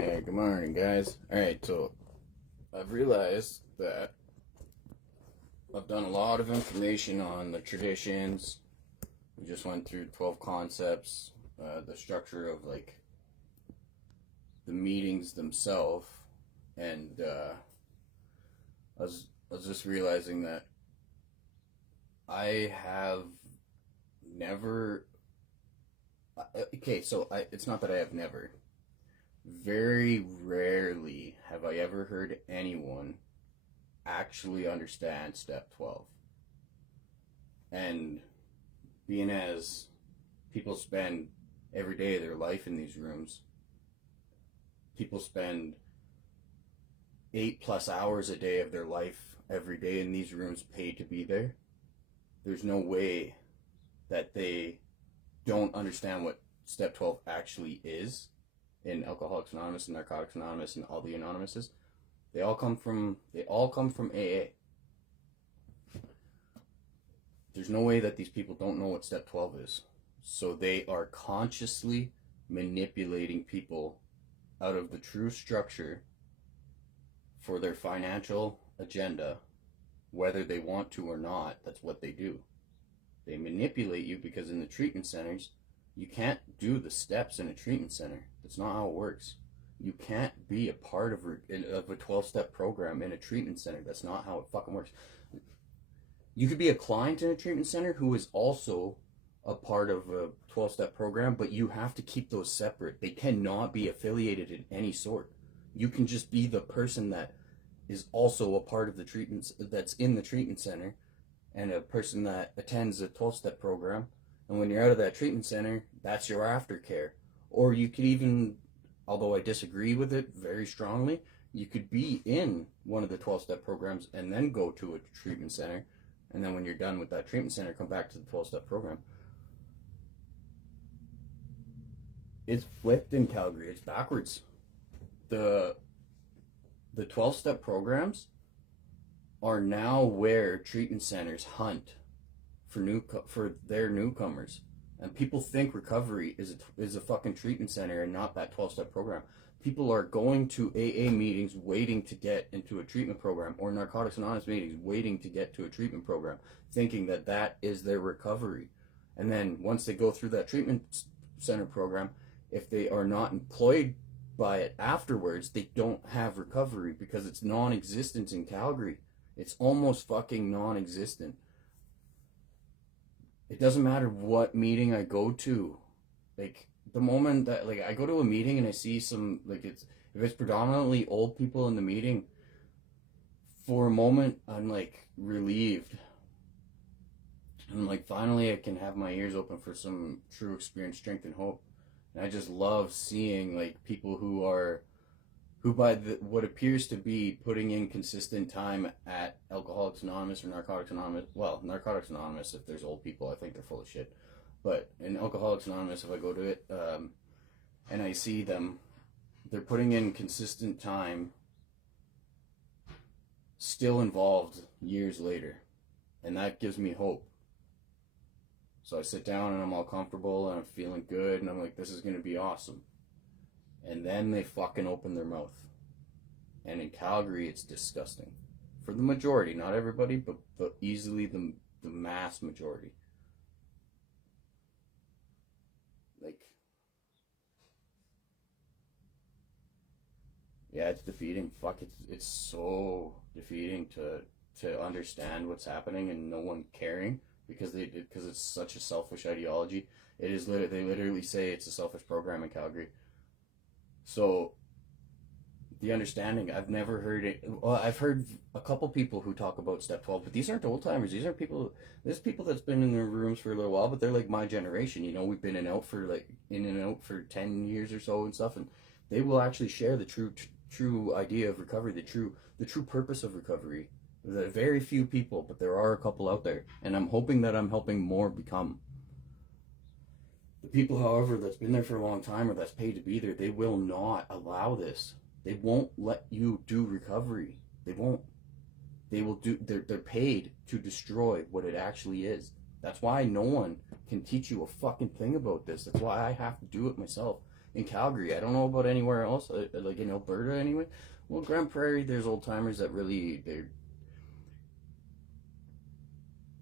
Hey, good morning, guys. Alright, so I've realized that I've done a lot of information on the traditions. We just went through 12 concepts, the structure of like the meetings themselves, and I was just realizing that I have never. Okay, so it's not that I have never. Very rarely have I ever heard anyone actually understand step 12. And being as people spend every day of their life in these rooms, people spend 8+ hours a day of their life every day in these rooms paid to be there. There's no way that they don't understand what step 12 actually is in Alcoholics Anonymous and Narcotics Anonymous and all the Anonymouses. They all come from AA. There's no way that these people don't know what step 12 is. So they are consciously manipulating people out of the true structure for their financial agenda, whether they want to or not. That's what they do. They manipulate you because in the treatment centers, you can't do the steps in a treatment center. That's not how it works. You can't be a part of a 12-step program in a treatment center. That's not how it fucking works. You could be a client in a treatment center who is also a part of a 12-step program, but you have to keep those separate. They cannot be affiliated in any sort. You can just be the person that is also a part of the treatments that's in the treatment center and a person that attends a 12-step program. And when you're out of that treatment center, that's your aftercare. Or you could even, although I disagree with it very strongly, you could be in one of the 12-step programs and then go to a treatment center. And then when you're done with that treatment center, come back to the 12-step program. It's flipped in Calgary. It's backwards. The 12-step programs are now where treatment centers hunt for their newcomers, and people think recovery is a fucking treatment center and not that 12-step program. People are going to AA meetings waiting to get into a treatment program, or Narcotics Anonymous meetings waiting to get to a treatment program, thinking that that is their recovery. And then once they go through that treatment center program, if they are not employed by it afterwards, they don't have recovery because it's non-existent in Calgary. It's almost fucking non-existent. It doesn't matter what meeting I go to. Like, the moment that, like, I go to a meeting and I see some, like, if it's predominantly old people in the meeting, for a moment, I'm, like, relieved. I'm like, finally I can have my ears open for some true experience, strength, and hope. And I just love seeing, like, people who by what appears to be putting in consistent time at Alcoholics Anonymous or Narcotics Anonymous. Well, Narcotics Anonymous, if there's old people, I think they're full of shit. But in Alcoholics Anonymous, if I go to it and I see them, they're putting in consistent time, still involved years later. And that gives me hope. So I sit down and I'm all comfortable and I'm feeling good and I'm like, this is going to be awesome. And then they fucking open their mouth. And in Calgary, it's disgusting. For the majority, not everybody, but easily the mass majority. Like, yeah, it's defeating. Fuck, it's so defeating to understand what's happening and no one caring because it's such a selfish ideology. It is they literally say it's a selfish program in Calgary. So, the understanding, I've never heard it. Well, I've heard a couple people who talk about step 12, but these aren't old timers. These are people. There's people that's been in their rooms for a little while, but they're like my generation. You know, we've been in and out for 10 years or so and stuff, and they will actually share the true idea of recovery, the true purpose of recovery. There are very few people, but there are a couple out there, and I'm hoping that I'm helping more become. The people, however, that's been there for a long time or that's paid to be there, they will not allow this. They won't let you do recovery. They won't. They will do. They're paid to destroy what it actually is. That's why no one can teach you a fucking thing about this. That's why I have to do it myself. in Calgary. I don't know about anywhere else, like in Alberta anyway. Well, Grand Prairie, there's old timers that really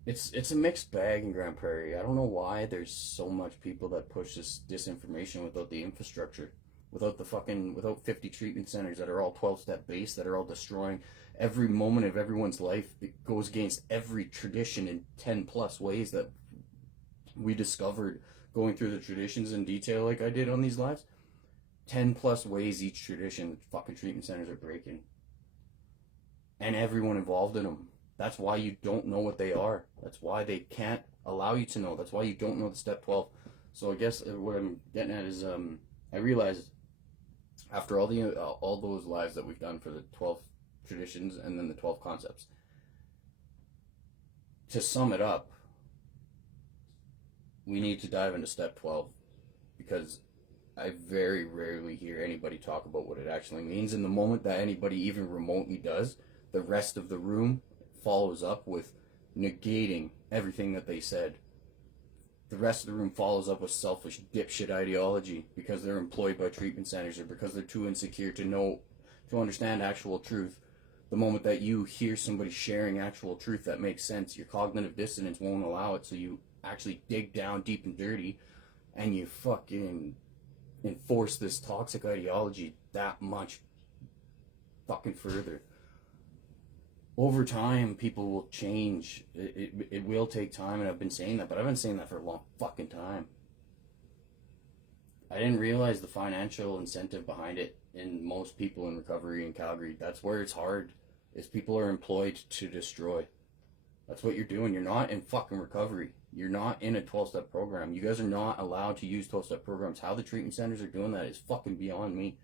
it's a mixed bag in Grand Prairie. I don't know why there's so much people that push this disinformation without the infrastructure, without 50 treatment centers that are all 12-step based, that are all destroying every moment of everyone's life. It goes against every tradition in 10 plus ways that we discovered going through the traditions in detail like I did on these lives. 10 plus ways each tradition fucking treatment centers are breaking. And everyone involved in them. That's why you don't know what they are. That's why they can't allow you to know. That's why you don't know the step 12. So I guess what I'm getting at is I realized after all those lives that we've done for the 12 traditions and then the 12 concepts, to sum it up, we need to dive into step 12, because I very rarely hear anybody talk about what it actually means. And the moment that anybody even remotely does, the rest of the room follows up with negating everything that they said. The rest of the room follows up with selfish dipshit ideology because they're employed by treatment centers or because they're too insecure to understand actual truth. The moment that you hear somebody sharing actual truth that makes sense, your cognitive dissonance won't allow it, so you actually dig down deep and dirty and you fucking enforce this toxic ideology that much fucking further. Over time, people will change. It will take time, and I've been saying that, but I've been saying that for a long fucking time. I didn't realize the financial incentive behind it in most people in recovery in Calgary. That's where it's hard, is people are employed to destroy. That's what you're doing. You're not in fucking recovery. You're not in a 12-step program. You guys are not allowed to use 12-step programs. How the treatment centers are doing that is fucking beyond me.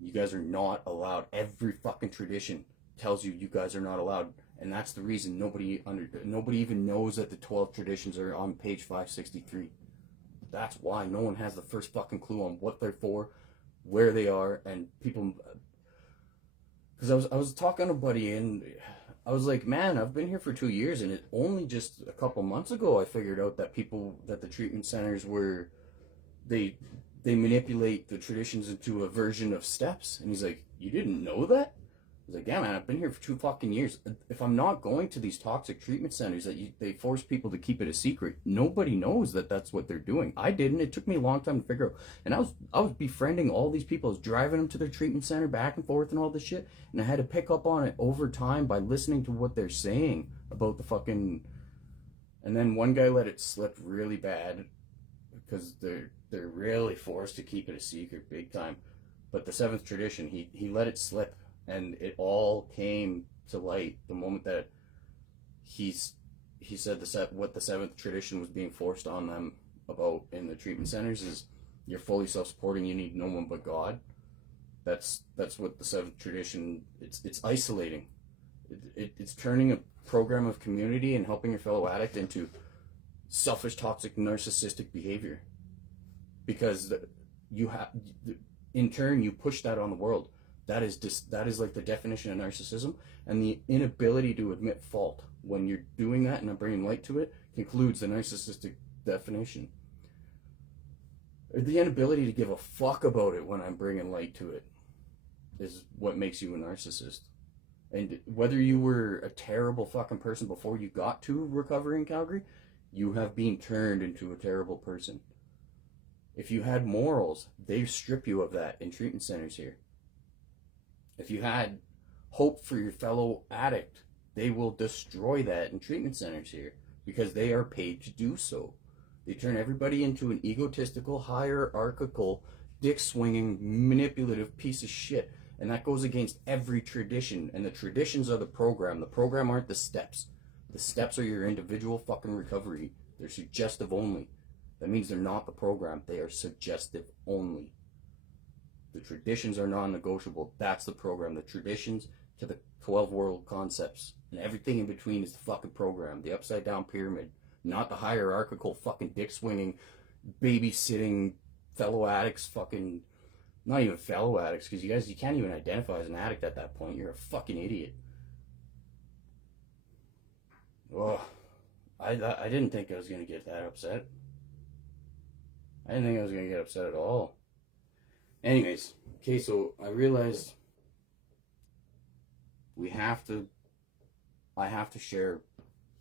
You guys are not allowed. Every fucking tradition tells you you guys are not allowed. And that's the reason nobody even knows that the 12 traditions are on page 563. That's why no one has the first fucking clue on what they're for, where they are, and people... Because I was talking to a buddy, and I was like, man, I've been here for 2 years, and it only just a couple months ago I figured out that the treatment centers were... They manipulate the traditions into a version of steps. And he's like, you didn't know that? I was like, yeah, man, I've been here for 2 fucking years. If I'm not going to these toxic treatment centers they force people to keep it a secret, nobody knows that that's what they're doing. I didn't. It took me a long time to figure out. And I was befriending all these people. I was driving them to their treatment center back and forth and all this shit. And I had to pick up on it over time by listening to what they're saying about the fucking... And then one guy let it slip really bad because they're really forced to keep it a secret big time. But the 7th tradition, he let it slip, and it all came to light the moment that he said what the 7th tradition was being forced on them about in the treatment centers is you're fully self-supporting, you need no one but God. That's what the 7th tradition, it's isolating. It's turning a program of community and helping your fellow addict into selfish, toxic, narcissistic behavior. Because in turn, you push that on the world. That is like the definition of narcissism, and the inability to admit fault when you're doing that and not bringing light to it concludes the narcissistic definition. The inability to give a fuck about it when I'm bringing light to it is what makes you a narcissist. And whether you were a terrible fucking person before you got to recovery in Calgary, you have been turned into a terrible person. If you had morals, they strip you of that in treatment centers here. If you had hope for your fellow addict, they will destroy that in treatment centers here because they are paid to do so. They turn everybody into an egotistical, hierarchical, dick-swinging, manipulative piece of shit. And that goes against every tradition. And the traditions are the program. The program aren't the steps. The steps are your individual fucking recovery. They're suggestive only. That means they're not the program. They are suggestive only. The traditions are non-negotiable. That's the program. The traditions to the 12 world concepts. And everything in between is the fucking program. The upside down pyramid. Not the hierarchical fucking dick swinging, babysitting fellow addicts fucking... Not even fellow addicts, because you can't even identify as an addict at that point. You're a fucking idiot. Oh, I didn't think I was going to get that upset. I didn't think I was going to get upset at all. Anyways, okay, so I realized I have to share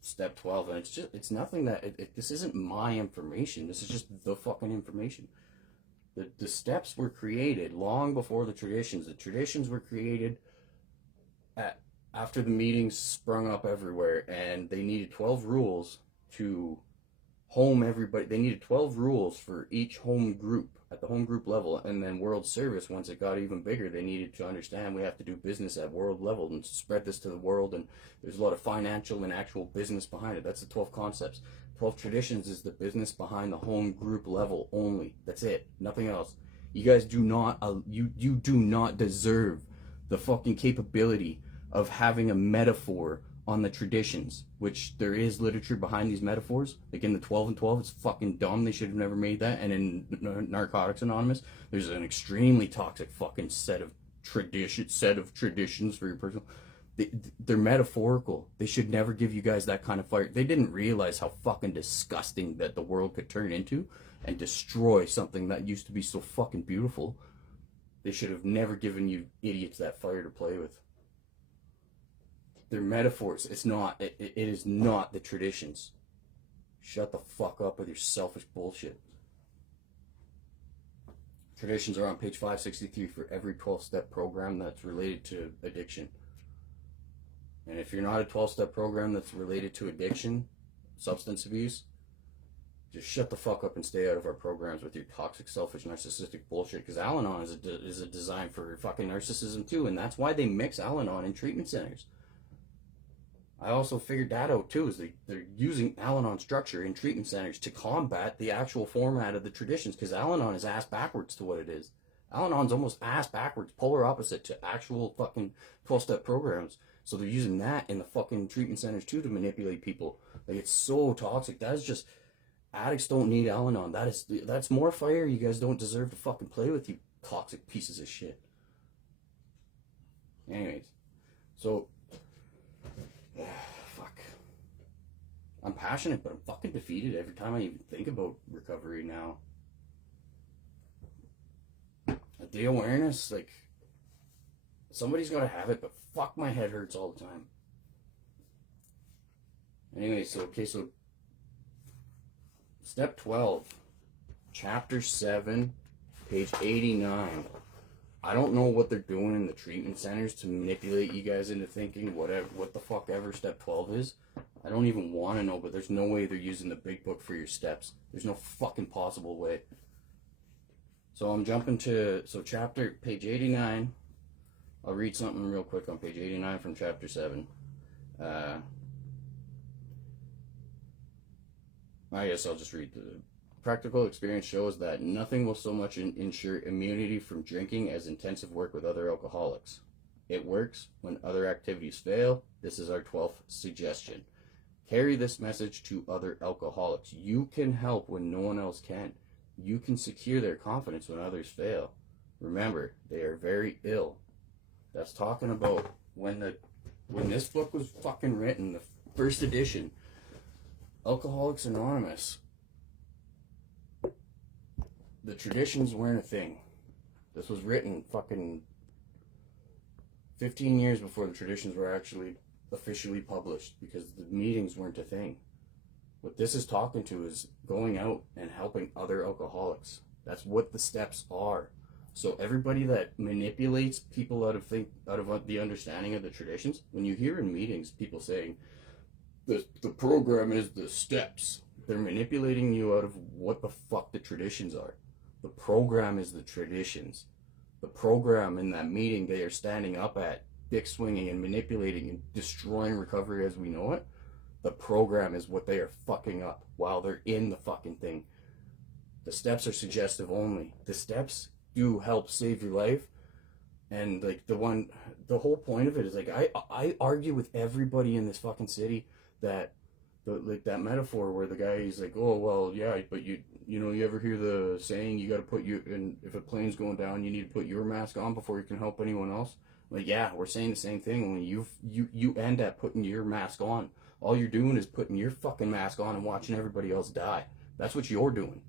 step 12, and it's nothing that, this isn't my information. This is just the fucking information. The steps were created long before the traditions. The traditions were created after the meetings sprung up everywhere, and they needed 12 rules to home everybody. They needed 12 rules for each home group at the home group level, and then world service, once it got even bigger, they needed to understand we have to do business at world level and spread this to the world, and there's a lot of financial and actual business behind it. That's the 12 concepts. 12 traditions is the business behind the home group level only. That's it, nothing else. You guys do not you do not deserve the fucking capability of having a metaphor on the traditions, which there is literature behind these metaphors. Like in the 12 and 12, it's fucking dumb. They should have never made that. And in Narcotics Anonymous, there's an extremely toxic fucking set of traditions for your personal. They're metaphorical. They should never give you guys that kind of fire. They didn't realize how fucking disgusting that the world could turn into and destroy something that used to be so fucking beautiful. They should have never given you idiots that fire to play with. They're metaphors. It's not. It is not the traditions. Shut the fuck up with your selfish bullshit. Traditions are on page 563 for every 12-step program that's related to addiction. And if you're not a 12-step program that's related to addiction, substance abuse, just shut the fuck up and stay out of our programs with your toxic, selfish, narcissistic bullshit. Because Al-Anon is a design for fucking narcissism too, and that's why they mix Al-Anon in treatment centers. I also figured that out too, is they're using Al-Anon structure in treatment centers to combat the actual format of the traditions, because Al-Anon is ass backwards to what it is. Al-Anon's almost ass backwards, polar opposite to actual fucking 12-step programs. So they're using that in the fucking treatment centers too to manipulate people. Like, it's so toxic. That is just, addicts don't need Al-Anon. That's more fire you guys don't deserve to fucking play with, you toxic pieces of shit. Anyways, so fuck. I'm passionate, but I'm fucking defeated every time I even think about recovery now. The awareness, like, somebody's gotta have it, but fuck, my head hurts all the time. Anyway, so step 12, chapter 7, page 89. I don't know what they're doing in the treatment centers to manipulate you guys into thinking what the fuck ever step 12 is. I don't even want to know, but there's no way they're using the big book for your steps. There's no fucking possible way. So I'm jumping to, page 89. I'll read something real quick on page 89 from chapter 7. I guess I'll just read the practical experience shows that nothing will so much ensure immunity from drinking as intensive work with other alcoholics. It works when other activities fail. This is our 12th suggestion. Carry this message to other alcoholics. You can help when no one else can. You can secure their confidence when others fail. Remember, they are very ill. That's talking about when this book was fucking written, the first edition, Alcoholics Anonymous. The traditions weren't a thing. This was written fucking 15 years before the traditions were actually officially published, because the meetings weren't a thing. What this is talking to is going out and helping other alcoholics. That's what the steps are. So everybody that manipulates people out of the understanding of the traditions, when you hear in meetings people saying the program is the steps, they're manipulating you out of what the fuck the traditions are. The program is the traditions. The program in that meeting they are standing up at, dick swinging and manipulating and destroying recovery as we know it. The program is what they are fucking up while they're in the fucking thing. The steps are suggestive only. The steps do help save your life. And like the whole point of it is, like, I argue with everybody in this fucking city that that metaphor where the guy is like, oh well, yeah, but you ever hear the saying, you got to put and if a plane's going down, you need to put your mask on before you can help anyone else. Like, yeah, we're saying the same thing. When you end up putting your mask on, all you're doing is putting your fucking mask on and watching everybody else die. That's what you're doing.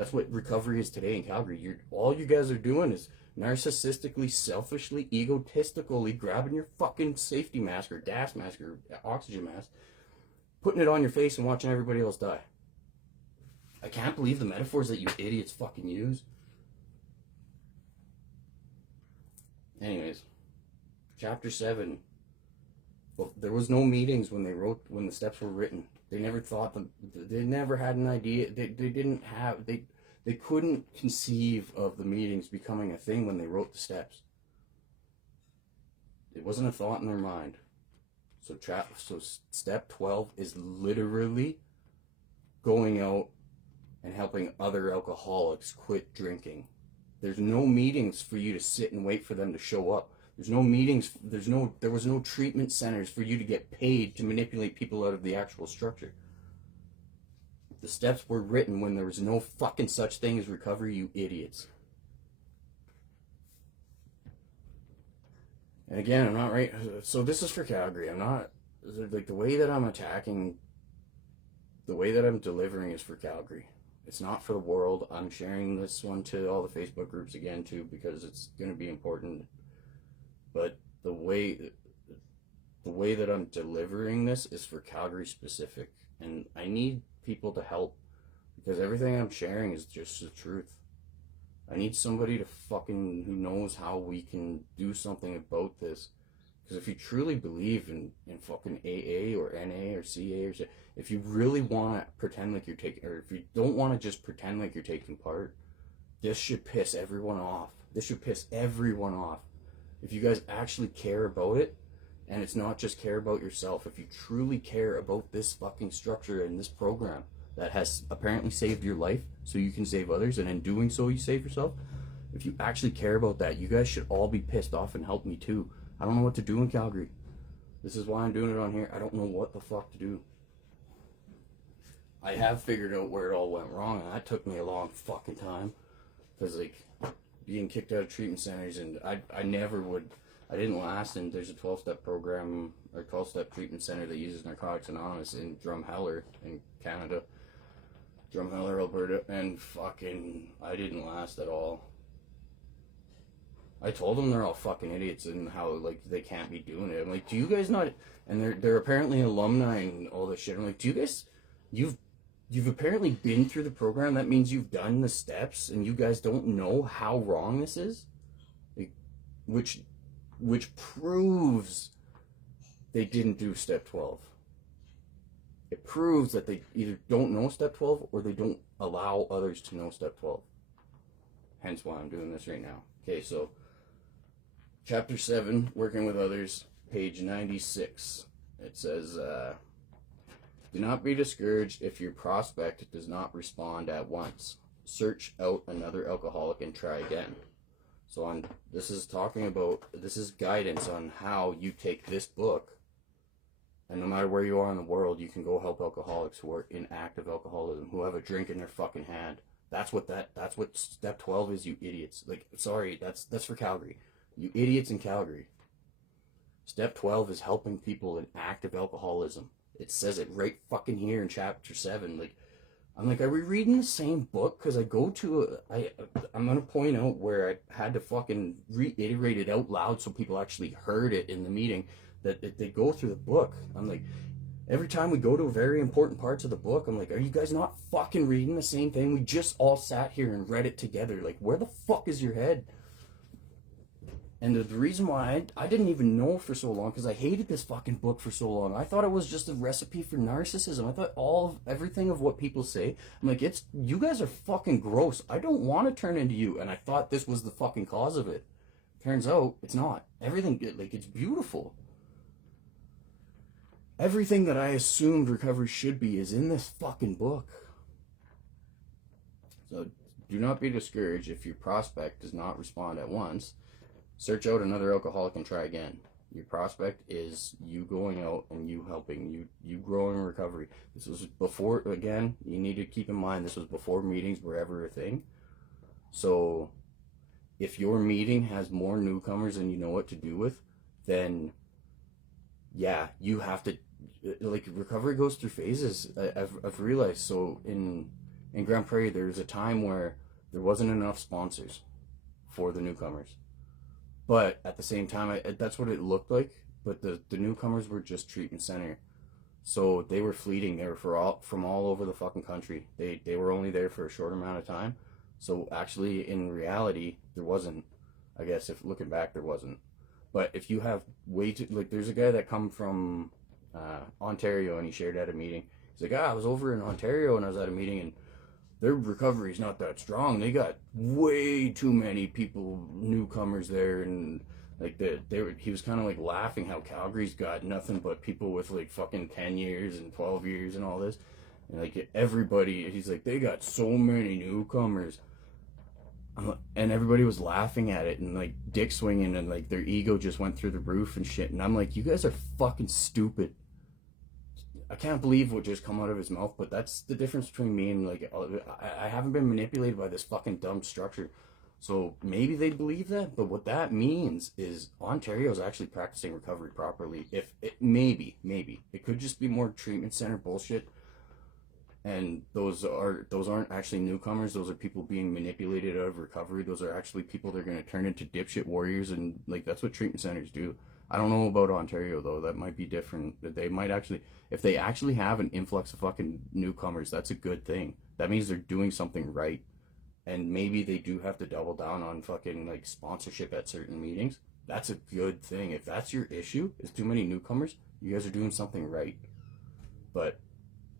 That's what recovery is today in Calgary. All you guys are doing is narcissistically, selfishly, egotistically grabbing your fucking safety mask or gas mask or oxygen mask, putting it on your face and watching everybody else die. I can't believe the metaphors that you idiots fucking use. Anyways, chapter 7. Well, there was no meetings when the steps were written. They never thought them. They never had an idea. They couldn't conceive of the meetings becoming a thing when they wrote the steps. It wasn't a thought in their mind. So step 12 is literally going out and helping other alcoholics quit drinking. There's no meetings for you to sit and wait for them to show up. There's no meetings, there was no treatment centers for you to get paid to manipulate people out of the actual structure. The steps were written when there was no fucking such thing as recovery, you idiots. And again, I'm not right. So this is for Calgary. I'm not, like, the way that I'm attacking, the way that I'm delivering is for Calgary. It's not for the world. I'm sharing this one to all the Facebook groups again too, because it's going to be important. But the way that I'm delivering this is for Calgary specific, and I need people to help, because everything I'm sharing is just the truth. I need somebody to fucking, who knows how we can do something about this. Because if you truly believe in fucking AA or NA or CA or if you really want to pretend like you're taking, or if you don't want to just pretend like you're taking part, this should piss everyone off. This should piss everyone off. If you guys actually care about it, and it's not just care about yourself, if you truly care about this fucking structure and this program that has apparently saved your life so you can save others, and in doing so you save yourself, if you actually care about that, you guys should all be pissed off and help me too. I don't know what to do in Calgary. This is why I'm doing it on here. I don't know what the fuck to do. I have figured out where it all went wrong, and that took me a long fucking time. Because, like, being kicked out of treatment centers, and I didn't last, and there's a 12-step program, or 12-step treatment center that uses Narcotics Anonymous in Drumheller in Canada. Drumheller, Alberta, and fucking, I didn't last at all. I told them they're all fucking idiots and how, like, they can't be doing it. I'm like, do you guys not, and they're apparently alumni and all this shit. I'm like, do you guys, you've apparently been through the program. That means you've done the steps, and you guys don't know how wrong this is? Like, which proves they didn't do step 12. It proves that they either don't know step 12 or they don't allow others to know step 12. Hence why I'm doing this right now. Okay, so chapter 7, working with others, page 96. It says, do not be discouraged if your prospect does not respond at once. Search out another alcoholic and try again. So this is guidance on how you take this book, and no matter where you are in the world, you can go help alcoholics who are in active alcoholism, who have a drink in their fucking hand. That's what step 12 is, you idiots. Like, sorry, that's for Calgary. You idiots in Calgary. Step 12 is helping people in active alcoholism. It says it right fucking here in chapter 7. Like, I'm like, are we reading the same book? Because I'm going to point out where I had to fucking reiterate it out loud so people actually heard it in the meeting, that they go through the book. I'm like, every time we go to very important parts of the book, I'm like, are you guys not fucking reading the same thing? We just all sat here and read it together. Like, where the fuck is your head? And the reason why I didn't even know for so long, because I hated this fucking book for so long. I thought it was just a recipe for narcissism. I thought everything of what people say, I'm like, you guys are fucking gross. I don't want to turn into you. And I thought this was the fucking cause of it. Turns out it's not. Everything, like, it's beautiful. Everything that I assumed recovery should be is in this fucking book. So do not be discouraged if your prospect does not respond at once. Search out another alcoholic and try again. Your prospect is you going out and you helping, you growing recovery. This was before, again, you need to keep in mind, this was before meetings were ever a thing. So if your meeting has more newcomers than you know what to do with, then yeah, you have to, like, recovery goes through phases. I've realized. So in In Grand Prairie, there was a time where there wasn't enough sponsors for the newcomers. But at the same time, that's what it looked like. But the newcomers were just treatment center. So they were fleeting. They were from all over the fucking country. They were only there for a short amount of time. So actually, in reality, there wasn't. I guess if looking back, there wasn't. But if you have way too, like, there's a guy that come from Ontario, and he shared at a meeting. He's like, I was over in Ontario and I was at a meeting, and their recovery's not that strong. They got way too many people, newcomers there, and like he was kind of like laughing how Calgary's got nothing but people with like fucking 10 years and 12 years and all this. And like everybody, he's like, they got so many newcomers. And everybody was laughing at it and like dick swinging, and like their ego just went through the roof and shit. And I'm like, you guys are fucking stupid. I can't believe what just come out of his mouth, but that's the difference between me and like, I haven't been manipulated by this fucking dumb structure. So maybe they believe that, but what that means is Ontario's actually practicing recovery properly. If it maybe it could just be more treatment center bullshit, and those aren't actually newcomers. Those are people being manipulated out of recovery. Those are actually people that are going to turn into dipshit warriors, and like that's what treatment centers do. I don't know about Ontario though. That might be different. They might actually, if they actually have an influx of fucking newcomers, that's a good thing. That means they're doing something right. And maybe they do have to double down on fucking like sponsorship at certain meetings. That's a good thing. If that's your issue, is too many newcomers, you guys are doing something right. But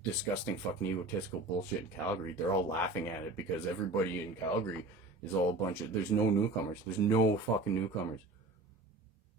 disgusting fucking egotistical bullshit in Calgary, they're all laughing at it because everybody in Calgary is all a bunch of, there's no newcomers. There's no fucking newcomers.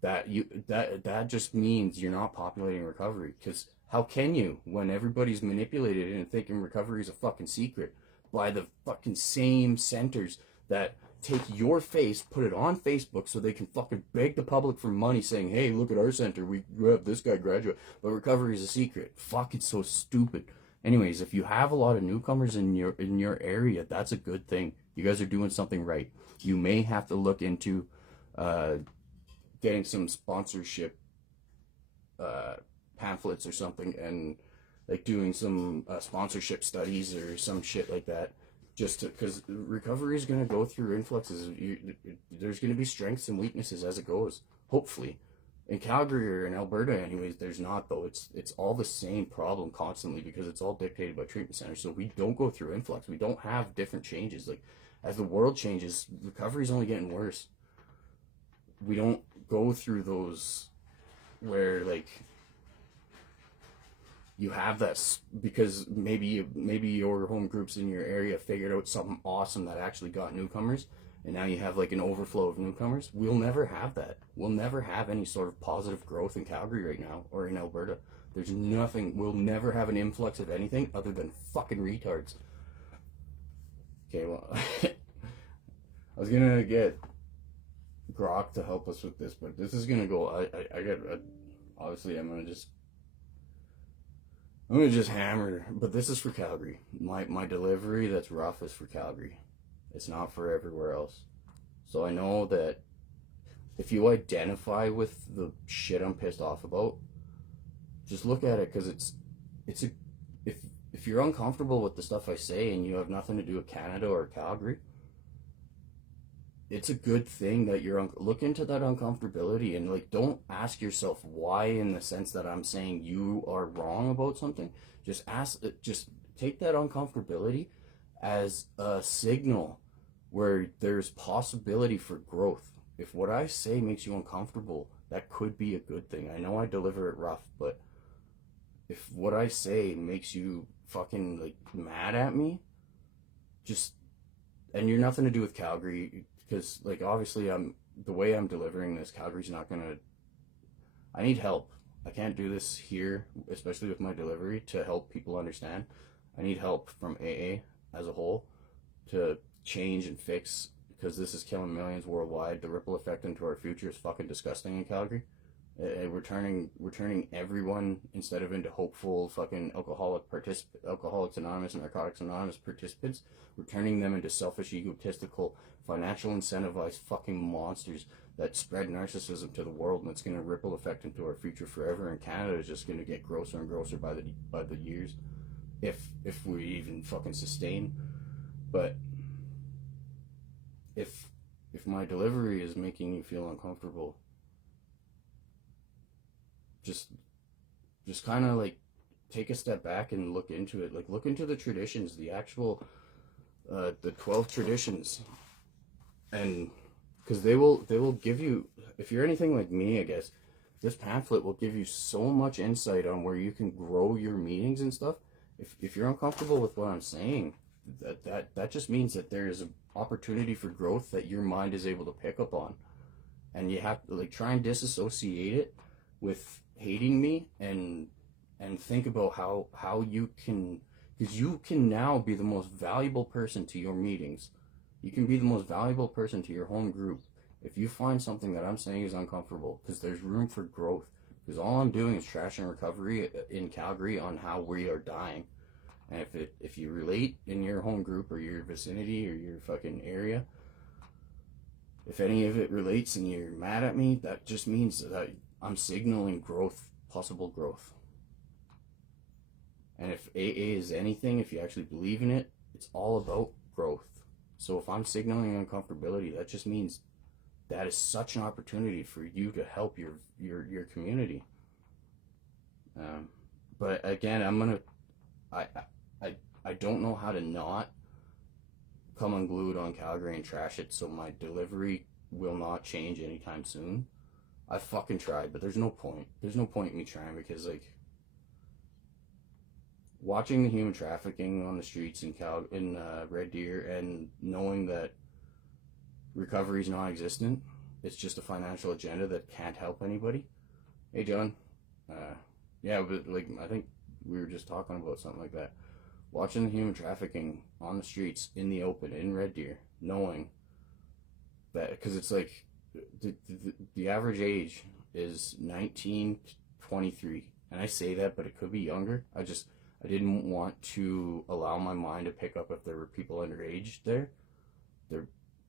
That just means you're not populating recovery, because how can you when everybody's manipulated and thinking recovery is a fucking secret by the fucking same centers that take your face, put it on Facebook so they can fucking beg the public for money, saying, hey, look at our center, we have this guy graduate, but recovery is a secret. Fucking so stupid. Anyways, if you have a lot of newcomers in your area, that's a good thing. You guys are doing something right. You may have to look into getting some sponsorship pamphlets or something, and like doing some sponsorship studies or some shit like that, just because recovery is going to go through influxes. There's going to be strengths and weaknesses as it goes, hopefully. In Calgary or in Alberta anyways, there's not though. It's all the same problem constantly because it's all dictated by treatment centers. So we don't go through influx. We don't have different changes. Like, as the world changes, recovery is only getting worse. We don't go through those where like you have that, because maybe your home groups in your area figured out something awesome that actually got newcomers, and now you have like an overflow of newcomers. We'll never have that. We'll never have any sort of positive growth in Calgary right now or in Alberta. There's nothing. We'll never have an influx of anything other than fucking retards. Okay, well, I was gonna get Grok to help us with this, but this is gonna go. I got obviously I'm gonna just hammer, but this is for Calgary. My delivery that's rough is for Calgary. It's not for everywhere else. So I know that if you identify with the shit I'm pissed off about, just look at it, because if you're uncomfortable with the stuff I say and you have nothing to do with Canada or Calgary, it's a good thing that you're look into that uncomfortability, and like, don't ask yourself why in the sense that I'm saying you are wrong about something. Just take that uncomfortability as a signal where there's possibility for growth. If what I say makes you uncomfortable, that could be a good thing. I know I deliver it rough, but if what I say makes you fucking like mad at me, and you're nothing to do with Calgary, because like obviously the way I'm delivering this, Calgary's not gonna. I need help. I can't do this here, especially with my delivery, to help people understand. I need help from AA as a whole to change and fix, because this is killing millions worldwide. The ripple effect into our future is fucking disgusting in Calgary. We're turning everyone, instead of into hopeful fucking Alcoholics Anonymous and Narcotics Anonymous participants, we're turning them into selfish, egotistical, financial incentivized fucking monsters that spread narcissism to the world, and it's going to ripple effect into our future forever. And Canada is just going to get grosser and grosser by the years. if we even fucking sustain. But if my delivery is making you feel uncomfortable, just kind of like take a step back and look into it. Like, look into the traditions, the actual the 12 traditions, and because they will give you, if you're anything like me, I guess this pamphlet will give you so much insight on where you can grow your meetings and stuff. If you're uncomfortable with what I'm saying, that just means that there is an opportunity for growth that your mind is able to pick up on, and you have to like try and disassociate it with hating me, and think about how you can, because you can now be the most valuable person to your meetings. You can be the most valuable person to your home group if you find something that I'm saying is uncomfortable, because there's room for growth. Because all I'm doing is trashing recovery in Calgary on how we are dying. And if you relate in your home group or your vicinity or your fucking area, if any of it relates and you're mad at me, that just means that I'm signaling growth, possible growth. And if AA is anything, if you actually believe in it, it's all about growth. So if I'm signaling uncomfortability, that just means that is such an opportunity for you to help your community. But again, I don't know how to not come unglued on Calgary and trash it, so my delivery will not change anytime soon. I fucking tried, but there's no point. There's no point in me trying, because like watching the human trafficking on the streets in Red Deer, and knowing that recovery is non-existent, it's just a financial agenda that can't help anybody. Hey John, yeah, but like I think we were just talking about something like that. Watching the human trafficking on the streets in the open in Red Deer, knowing that, because it's like the average age is 19 to 23, and I say that, but it could be younger. I didn't want to allow my mind to pick up if there were people underage there.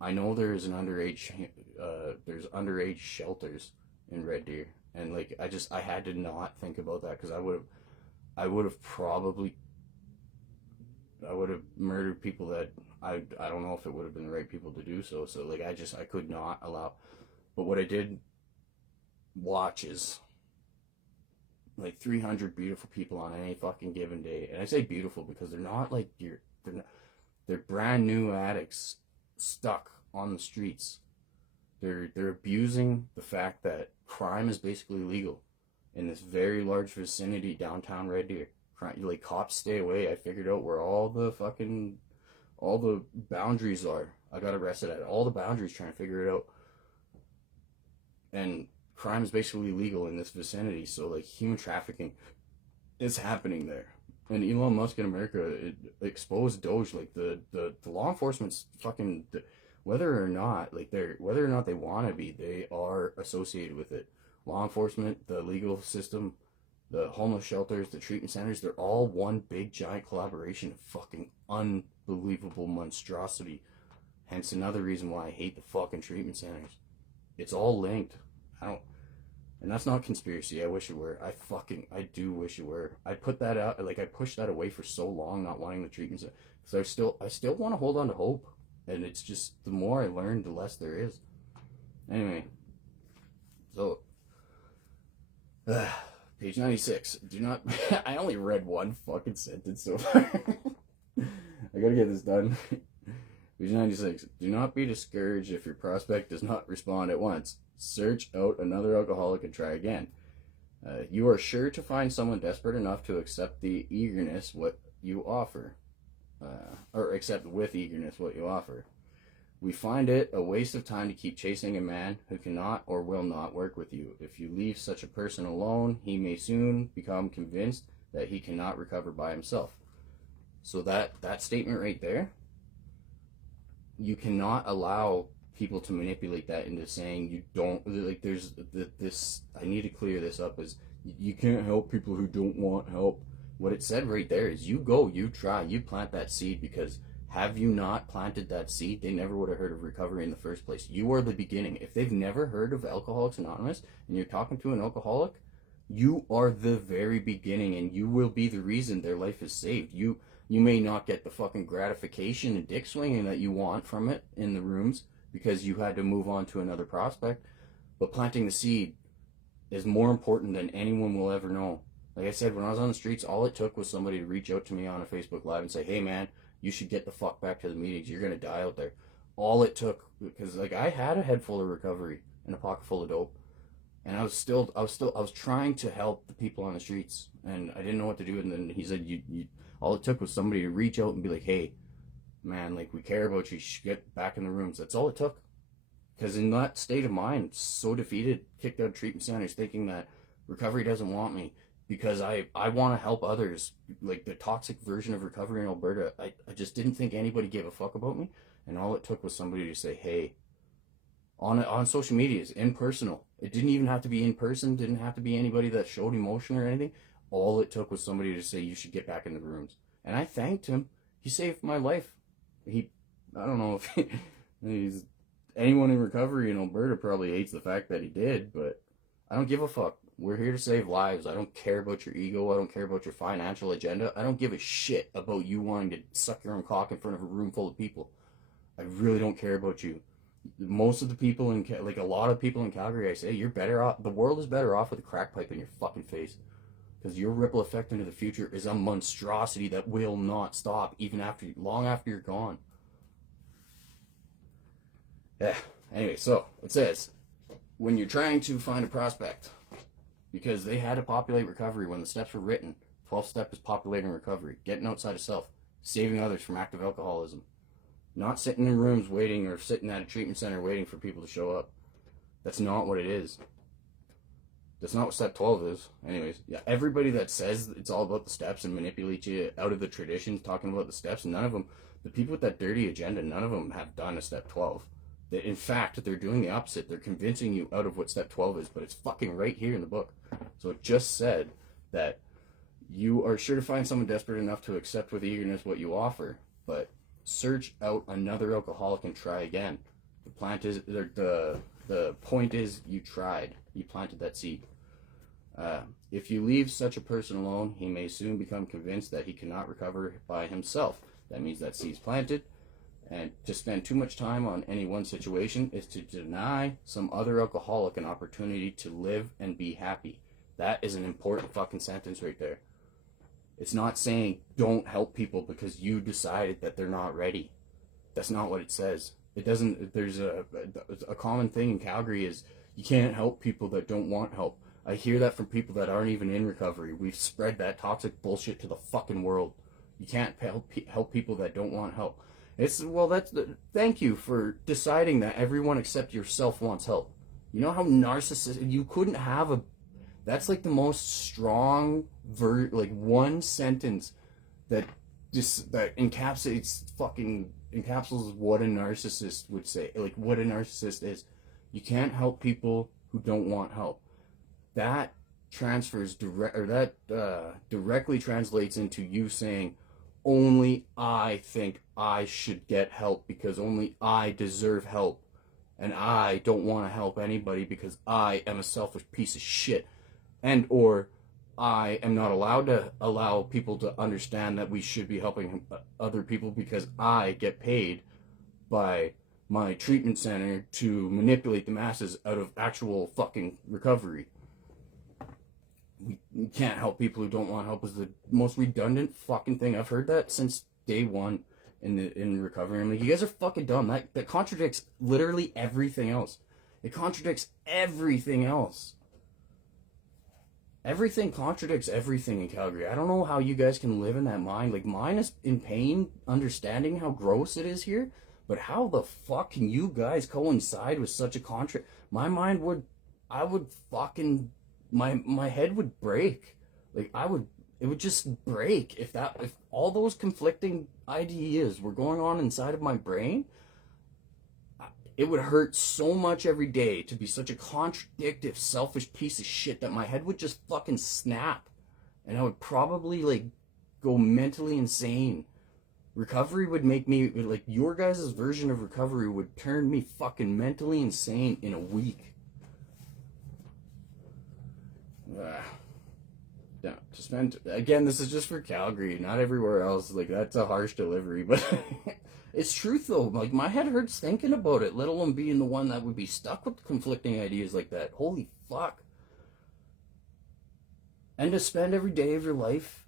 I know there's there's underage shelters in Red Deer, and like I had to not think about that, because I would have murdered people that I don't know if it would have been the right people to do so. So like I could not allow. But what I did watch is like 300 beautiful people on any fucking given day, and I say beautiful because they're not like they're brand new addicts stuck on the streets. They're abusing the fact that crime is basically legal in this very large vicinity downtown Red Deer. Like, cops stay away. I figured out where all the boundaries are. I got arrested at all the boundaries trying to figure it out. And crime is basically legal in this vicinity, so like human trafficking is happening there. And Elon Musk in America exposed Doge. Like the law enforcement's fucking, whether or not they want to be, they are associated with it. Law enforcement, the legal system, the homeless shelters, the treatment centers, they're all one big giant collaboration of fucking unbelievable monstrosity. Hence another reason why I hate the fucking treatment centers. It's all linked. And that's not conspiracy. I wish it were. I do wish it were. I put that out, like I pushed that away for so long, not wanting the treatment center, because I still want to hold on to hope. And it's just, the more I learn, the less there is. Anyway, so page 96. Do not. I only read one fucking sentence so far. I gotta get this done. Page 96. Do not be discouraged if your prospect does not respond at once. Search out another alcoholic and try again. You are sure to find someone desperate enough to accept the eagerness what you offer. Or accept with eagerness what you offer. We find it a waste of time to keep chasing a man who cannot or will not work with you. If you leave such a person alone, he may soon become convinced that he cannot recover by himself. So that statement right there, you cannot allow people to manipulate that into saying you don't, like, there's this, I need to clear this up, is you can't help people who don't want help. What it said right there is you go, you try, you plant that seed, because have you not planted that seed, they never would have heard of recovery in the first place. You are the beginning. If they've never heard of Alcoholics Anonymous and you're talking to an alcoholic, You are the very beginning, and you will be the reason their life is saved. You may not get the fucking gratification and dick swinging that you want from it in the rooms because you had to move on to another prospect, but planting the seed is more important than anyone will ever know. Like I said, when I was on the streets, all it took was somebody to reach out to me on a Facebook Live and say, hey man, you should get the fuck back to the meetings. You're going to die out there. All it took, because like I had a head full of recovery and a pocket full of dope. And I was trying to help the people on the streets, and I didn't know what to do. And then he said, all it took was somebody to reach out and be like, hey man, like we care about you. You should get back in the rooms. That's all it took. Because in that state of mind, so defeated, kicked out of treatment centers, thinking that recovery doesn't want me because I want to help others, like the toxic version of recovery in Alberta. I just didn't think anybody gave a fuck about me, and all it took was somebody to say, hey, on social media, impersonal. It didn't even have to be in person, didn't have to be anybody that showed emotion or anything. All it took was somebody to say, you should get back in the rooms. And I thanked him. He saved my life. I don't know if he's... Anyone in recovery in Alberta probably hates the fact that he did, but I don't give a fuck. We're here to save lives. I don't care about your ego. I don't care about your financial agenda. I don't give a shit about you wanting to suck your own cock in front of a room full of people. I really don't care about you. Most of the people like a lot of people in Calgary, I say, you're better off. The world is better off with a crack pipe in your fucking face. Because your ripple effect into the future is a monstrosity that will not stop even long after you're gone. Yeah. Anyway, so it says, when you're trying to find a prospect, because they had to populate recovery when the steps were written. 12th step is populating recovery, getting outside of self, saving others from active alcoholism, not sitting in rooms waiting or sitting at a treatment center waiting for people to show up. That's not what it is. That's not what step 12 is. Anyways, yeah, everybody that says it's all about the steps and manipulate you out of the traditions talking about the steps, none of them, the people with that dirty agenda, none of them have done a step 12. In fact, they're doing the opposite. They're convincing you out of what step 12 is, but it's fucking right here in the book. So it just said that you are sure to find someone desperate enough to accept with eagerness what you offer, but search out another alcoholic and try again. The point is you tried. You planted that seed. If you leave such a person alone, he may soon become convinced that he cannot recover by himself. That means that seed's planted. And to spend too much time on any one situation is to deny some other alcoholic an opportunity to live and be happy. That is an important fucking sentence right there. It's not saying don't help people because you decided that they're not ready. That's not what it says. It doesn't. There's a common thing in Calgary is you can't help people that don't want help. I hear that from people that aren't even in recovery. We've spread that toxic bullshit to the fucking world. You can't help people that don't want help. Thank you for deciding that everyone except yourself wants help. You know how narcissistic, you couldn't have that's like the most strong, one sentence that encapsulates what a narcissist would say, like what a narcissist is. You can't help people who don't want help. That directly translates into you saying, only I think I should get help because only I deserve help. And I don't want to help anybody because I am a selfish piece of shit. And or I am not allowed to allow people to understand that we should be helping other people because I get paid by my treatment center to manipulate the masses out of actual fucking recovery. We can't help people who don't want help is the most redundant fucking thing. I've heard that since day one in recovery. I'm like, you guys are fucking dumb. That contradicts literally everything else. It contradicts everything else. Everything contradicts everything in Calgary. I don't know how you guys can live in that mind. Like, mine is in pain understanding how gross it is here. But how the fuck can you guys coincide with such a My mind would... My head would break. Like, it would just break if all those conflicting ideas were going on inside of my brain. It would hurt so much every day to be such a contradictive, selfish piece of shit that my head would just fucking snap. And I would probably, go mentally insane. Recovery would make me, your guys' version of recovery would turn me fucking mentally insane in a week. Yeah, to spend again. This is just for Calgary, not everywhere else. Like that's a harsh delivery, but it's truth though. Like my head hurts thinking about it. Let alone being the one that would be stuck with conflicting ideas like that. Holy fuck! And to spend every day of your life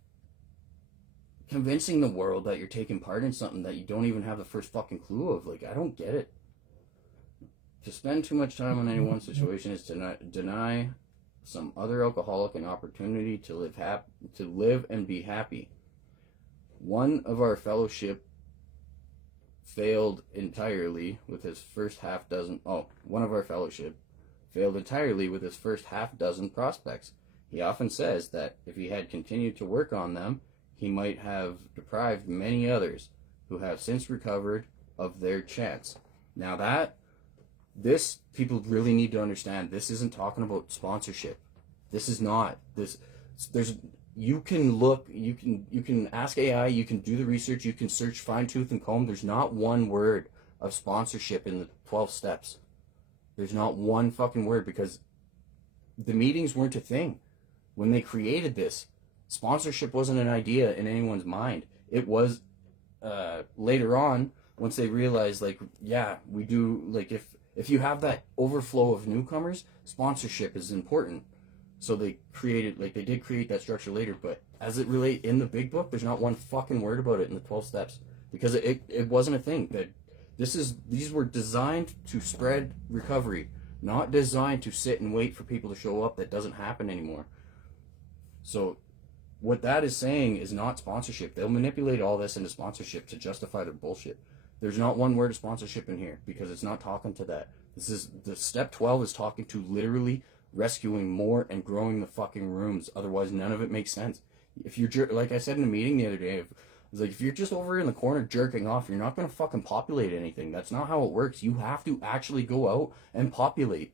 convincing the world that you're taking part in something that you don't even have the first fucking clue of. Like I don't get it. To spend too much time on any one situation is to deny some other alcoholic an opportunity to live and be happy. One of our fellowship failed entirely with his first half dozen prospects. He often says that if he had continued to work on them, he might have deprived many others who have since recovered of their chance. Now this people really need to understand. This isn't talking about sponsorship. This is not. You can ask AI, you can do the research, you can search fine tooth and comb. There's not one word of sponsorship in the 12 steps. There's not one fucking word, because the meetings weren't a thing. When they created this, sponsorship wasn't an idea in anyone's mind. It was later on, once they realized, like, yeah, we do, like, if you have that overflow of newcomers, sponsorship is important. So they did create that structure later, but as it relate in the big book, there's not one fucking word about it in the 12 steps, because it wasn't a thing. That these were designed to spread recovery, not designed to sit and wait for people to show up. That doesn't happen anymore. So what that is saying is not sponsorship. They'll manipulate all this into sponsorship to justify their bullshit. There's not one word of sponsorship in here, because it's not talking to that. The step 12 is talking to literally rescuing more and growing the fucking rooms. Otherwise, none of it makes sense. If you're like I said in a meeting the other day, if you're just over in the corner jerking off, you're not going to fucking populate anything. That's not how it works. You have to actually go out and populate.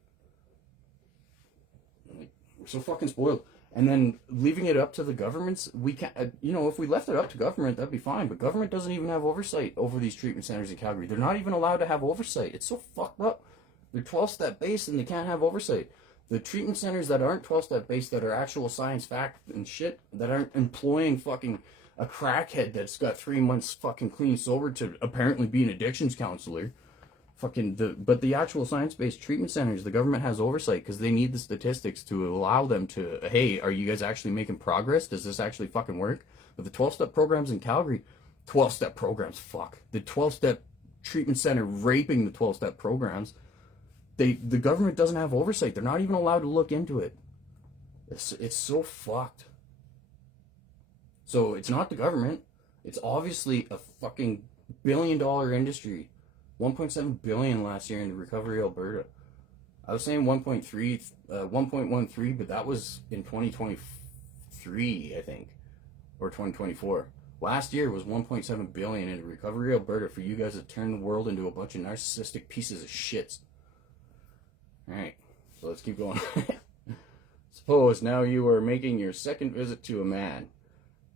Like, we're so fucking spoiled. And then leaving it up to the governments, we can't, if we left it up to government, that'd be fine. But government doesn't even have oversight over these treatment centers in Calgary. They're not even allowed to have oversight. It's so fucked up. They're 12-step based and they can't have oversight. The treatment centers that aren't 12-step based, that are actual science fact and shit, that aren't employing fucking a crackhead that's got 3 months fucking clean sober to apparently be an addictions counselor. But the actual science-based treatment centers, the government has oversight because they need the statistics to allow them to, hey, are you guys actually making progress? Does this actually fucking work? But the 12-step programs in Calgary, 12-step programs, fuck. The 12-step treatment center raping the 12-step programs, the government doesn't have oversight. They're not even allowed to look into it. It's so fucked. So it's not the government. It's obviously a fucking billion-dollar industry. 1.7 billion last year in recovery Alberta. I was saying 1.13, but that was in 2023, I think, or 2024. Last year was 1.7 billion in recovery Alberta for you guys to turn the world into a bunch of narcissistic pieces of shits. All right, so let's keep going. Suppose now you are making your second visit to a man.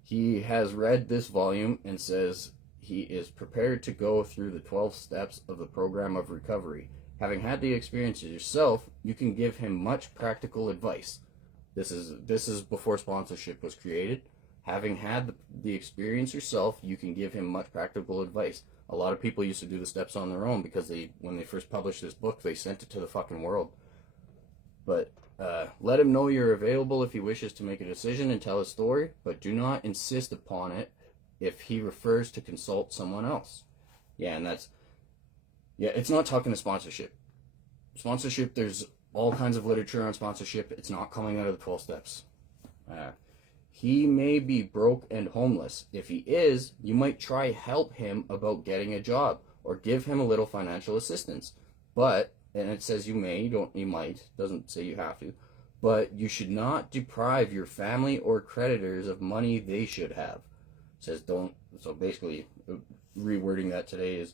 He has read this volume and says he is prepared to go through the 12 steps of the program of recovery. Having had the experience yourself, you can give him much practical advice. This is before sponsorship was created. Having had the experience yourself, you can give him much practical advice. A lot of people used to do the steps on their own because when they first published this book, they sent it to the fucking world. But let him know you're available if he wishes to make a decision and tell a story, but do not insist upon it if he refers to consult someone else. Yeah, and it's not talking to sponsorship. Sponsorship, there's all kinds of literature on sponsorship. It's not coming out of the 12 steps. He may be broke and homeless. If he is, you might try help him about getting a job or give him a little financial assistance. But, and it says you may, you might, doesn't say you have to, but you should not deprive your family or creditors of money they should have. Says don't, so basically rewording that today is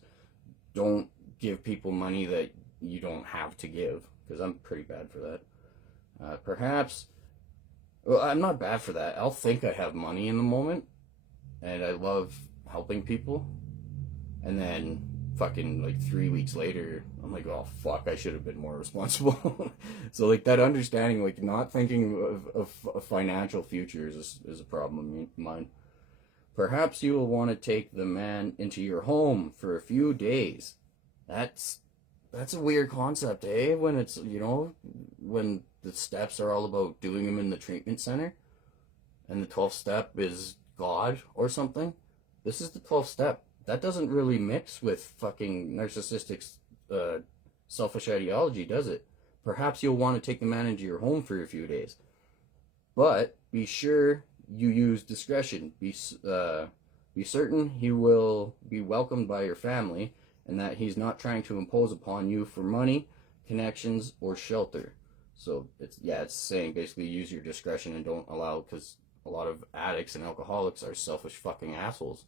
don't give people money that you don't have to give, because I'm pretty bad for that. Perhaps, well, I'm not bad for that. I'll think I have money in the moment and I love helping people, and then fucking like 3 weeks later, I'm like, oh fuck, I should have been more responsible. So like that understanding, like not thinking of financial futures is a problem of mine. Perhaps you will want to take the man into your home for a few days. That's a weird concept, eh? When it's, when the steps are all about doing them in the treatment center, and the 12th step is God or something. This is the 12th step. That doesn't really mix with fucking narcissistic, selfish ideology, does it? Perhaps you'll want to take the man into your home for a few days. But be sure you use discretion. Be certain he will be welcomed by your family and that he's not trying to impose upon you for money, connections, or shelter. So it's saying basically use your discretion and don't allow, because a lot of addicts and alcoholics are selfish fucking assholes.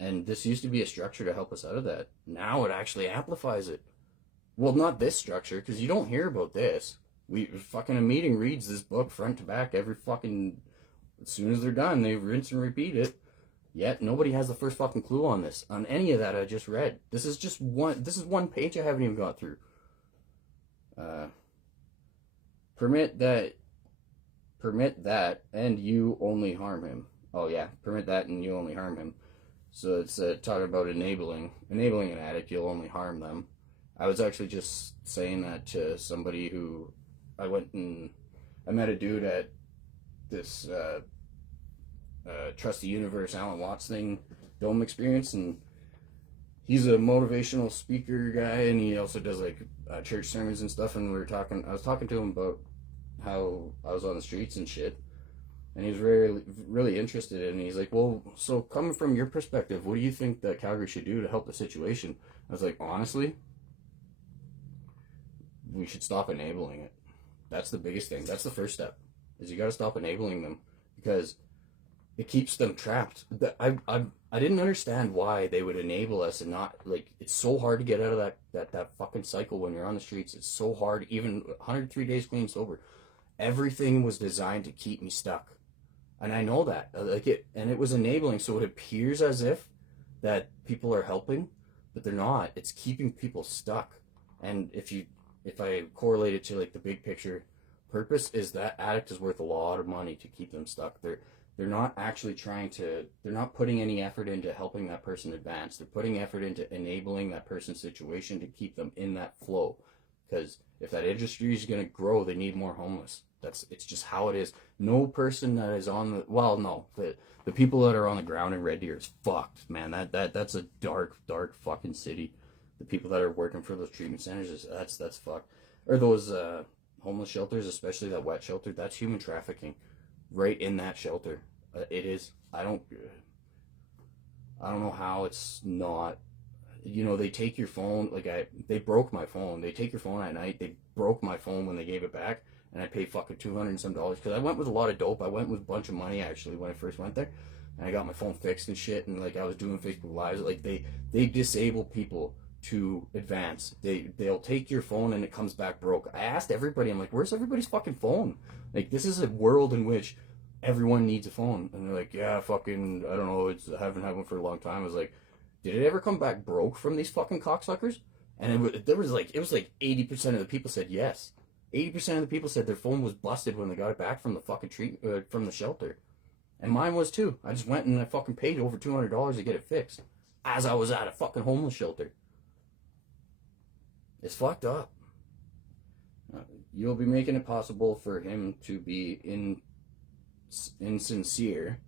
And this used to be a structure to help us out of that. Now it actually amplifies it. Well, not this structure, because you don't hear about this. A meeting reads this book front to back every fucking, as soon as they're done, they rinse and repeat it. Yet nobody has the first fucking clue on this, on any of that I just read. This is one page I haven't even got through. Permit that and you only harm him. Oh yeah, permit that and you only harm him. So it's talking about enabling an addict, you'll only harm them. I was actually just saying that to somebody who I met a dude at this Trust the Universe Alan Watts thing, Dome Experience, and he's a motivational speaker guy, and he also does like church sermons and stuff. And I was talking to him about how I was on the streets and shit, and he was really, really interested. And he's like, well, so coming from your perspective, what do you think that Calgary should do to help the situation? I was like, honestly, we should stop enabling it. That's the biggest thing. That's the first step, is you got to stop enabling them, because it keeps them trapped. I didn't understand why they would enable us and not, like, it's so hard to get out of that fucking cycle when you're on the streets. It's so hard, even 103 days clean sober. Everything was designed to keep me stuck. And I know that. And it was enabling, so it appears as if that people are helping, but they're not. It's keeping people stuck. And if I correlate it to like the big picture, purpose is that addict is worth a lot of money to keep them stuck. They're not actually they're not putting any effort into helping that person advance. They're putting effort into enabling that person's situation to keep them in that flow. Because if that industry is going to grow, they need more homeless. It's just how it is. No person that is the people that are on the ground in Red Deer is fucked, man. That's a dark fucking city. The people that are working for those treatment centers, that's fucked. Or those homeless shelters, especially that wet shelter, that's human trafficking. Right in that shelter, it is. I don't know how it's not. They take your phone. They broke my phone. They take your phone at night. They broke my phone when they gave it back, and I paid fucking $200 and some because I went with a lot of dope. I went with a bunch of money actually when I first went there, and I got my phone fixed and shit. And I was doing Facebook Lives. They disable people to advance. They'll take your phone and it comes back broke. I asked everybody, I'm like, where's everybody's fucking phone? This is a world in which everyone needs a phone. And they're like, yeah, fucking, I don't know, I haven't had one for a long time. I was like, did it ever come back broke from these fucking cocksuckers? And it was like 80% of the people said yes. 80% of the people said their phone was busted when they got it back from the fucking from the shelter. And mine was too. I just went and I fucking paid over $200 to get it fixed as I was at a fucking homeless shelter. It's fucked up. You'll be making it possible for him to be insincere.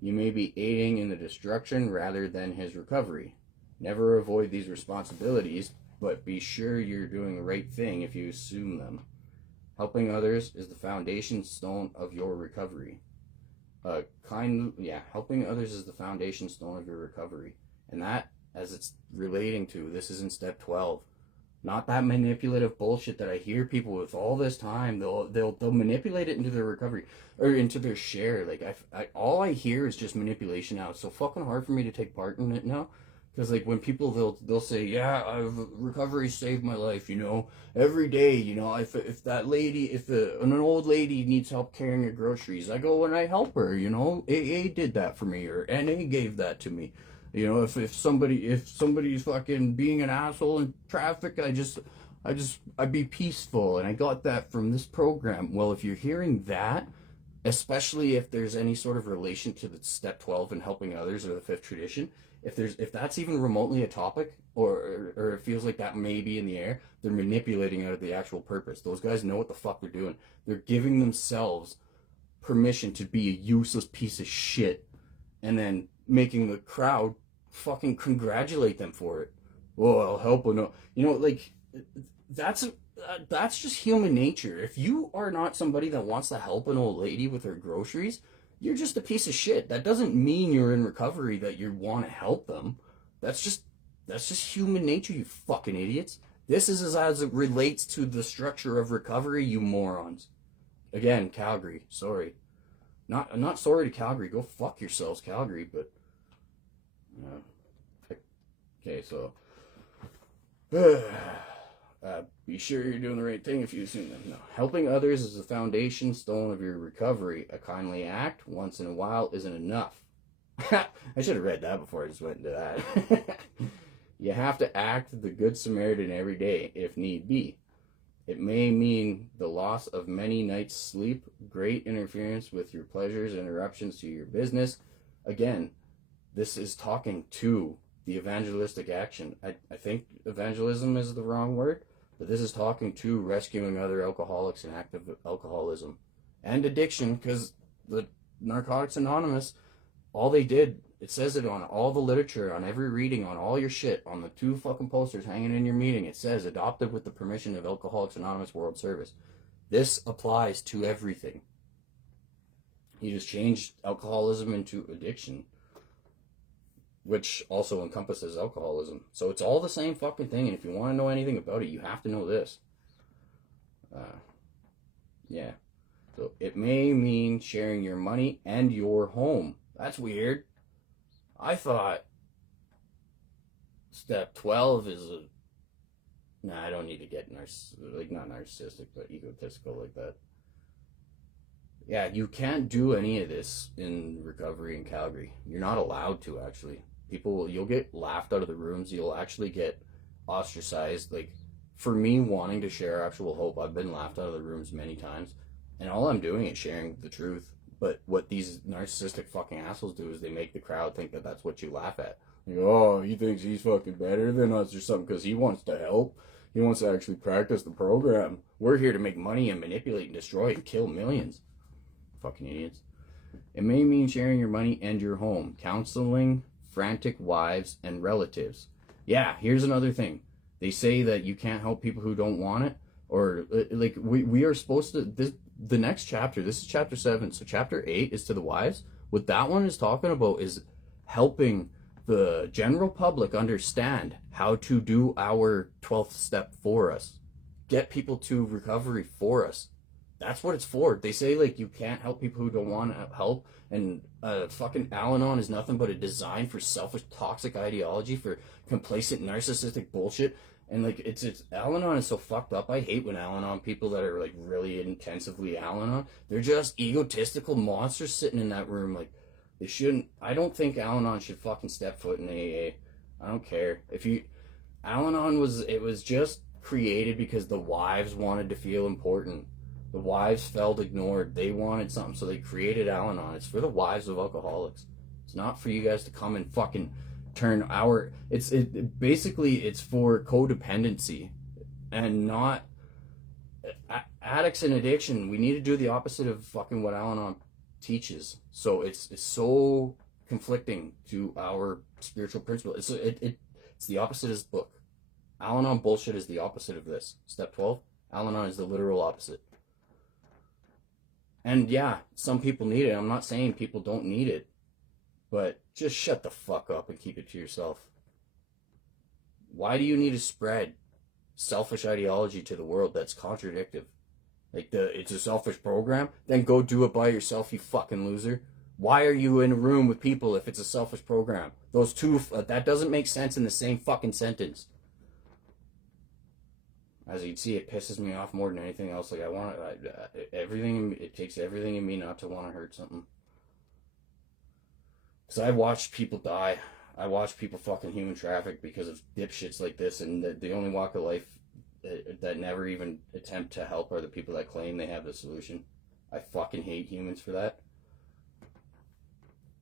You may be aiding in the destruction rather than his recovery. Never avoid these responsibilities, but be sure you're doing the right thing if you assume them. Helping others is the foundation stone of your recovery. Helping others is the foundation stone of your recovery. And that, as it's relating to, this is in step 12. Not that manipulative bullshit that I hear people with all this time. They'll manipulate it into their recovery or into their share. All I hear is just manipulation now. It's so fucking hard for me to take part in it now, because when people they'll say, yeah, recovery saved my life. Every day. If an old lady needs help carrying her groceries, I go and I help her. AA did that for me, or NA gave that to me. You know, if somebody's fucking being an asshole in traffic, I'd be peaceful, and I got that from this program. Well, if you're hearing that, especially if there's any sort of relation to the step 12 and helping others or the fifth tradition, if that's even remotely a topic, or it feels like that may be in the air, they're manipulating out of the actual purpose. Those guys know what the fuck they're doing. They're giving themselves permission to be a useless piece of shit, and then making the crowd fucking congratulate them for it. Oh, I'll help or no. You know, like, that's just human nature. If you are not somebody that wants to help an old lady with her groceries, you're just a piece of shit. That doesn't mean you're in recovery, that you want to help them. That's just human nature, you fucking idiots. This is as it relates to the structure of recovery, you morons. Again, Calgary, sorry. Not sorry to Calgary. Go fuck yourselves, Calgary. But okay, so be sure you're doing the right thing if you assume them. No, helping others is the foundation stone of your recovery. A kindly act once in a while isn't enough. I should have read that before I just went into that. You have to act the Good Samaritan every day, if need be. It may mean the loss of many nights' sleep, great interference with your pleasures, interruptions to your business. Again, this is talking to the evangelistic action. I think evangelism is the wrong word, but this is talking to rescuing other alcoholics in active alcoholism and addiction, because the Narcotics Anonymous, all they did, it says it on all the literature, on every reading, on all your shit, on the 2 fucking posters hanging in your meeting, it says adopted with the permission of Alcoholics Anonymous World Service. This applies to everything. You just changed alcoholism into addiction, which also encompasses alcoholism. So it's all the same fucking thing, and if you want to know anything about it, you have to know this. Yeah. So it may mean sharing your money and your home. That's weird. I thought step 12 is nah, I don't need to get not narcissistic, but egotistical like that. Yeah, you can't do any of this in recovery in Calgary. You're not allowed to, actually. You'll get laughed out of the rooms. You'll actually get ostracized. Like, for me wanting to share actual hope, I've been laughed out of the rooms many times. And all I'm doing is sharing the truth. But what these narcissistic fucking assholes do is they make the crowd think that that's what you laugh at. Like, oh, he thinks he's fucking better than us or something because he wants to help. He wants to actually practice the program. We're here to make money and manipulate and destroy and kill millions. Fucking idiots. It may mean sharing your money and your home. Counseling frantic wives and relatives. Yeah, here's another thing. They say that you can't help people who don't want it. Or, like, we are supposed to... The next chapter, this is chapter 7, so chapter 8 is to the wives. What that one is talking about is helping the general public understand how to do our 12th step for us. Get people to recovery for us. That's what it's for. They say, like, you can't help people who don't want help, and fucking Al-Anon is nothing but a design for selfish, toxic ideology, for complacent, narcissistic bullshit. And, like, it's Al-Anon is so fucked up. I hate when Al-Anon people that are, like, really intensively Al-Anon, they're just egotistical monsters sitting in that room. Like, they shouldn't... I don't think Al-Anon should fucking step foot in AA. I don't care. Al-Anon was just created because the wives wanted to feel important. The wives felt ignored. They wanted something, so they created Al-Anon. It's for the wives of alcoholics. It's not for you guys to come and fucking... turn our basically it's for codependency and not addicts and addiction. We need to do the opposite of fucking what Al-Anon teaches. So it's so conflicting to our spiritual principle. It's the opposite of this book. Al-Anon bullshit is the opposite of this. Step 12, Al-Anon is the literal opposite. And yeah, some people need it. I'm not saying people don't need it. But just shut the fuck up and keep it to yourself. Why do you need to spread selfish ideology to the world that's contradictive? Like, it's a selfish program? Then go do it by yourself, you fucking loser. Why are you in a room with people if it's a selfish program? Those two, that doesn't make sense in the same fucking sentence. As you'd see, it pisses me off more than anything else. Like, it takes everything in me not to want to hurt something. Because I've watched people die. I watch people fucking human traffic because of dipshits like this, and the only walk of life that never even attempt to help are the people that claim they have the solution. I fucking hate humans for that.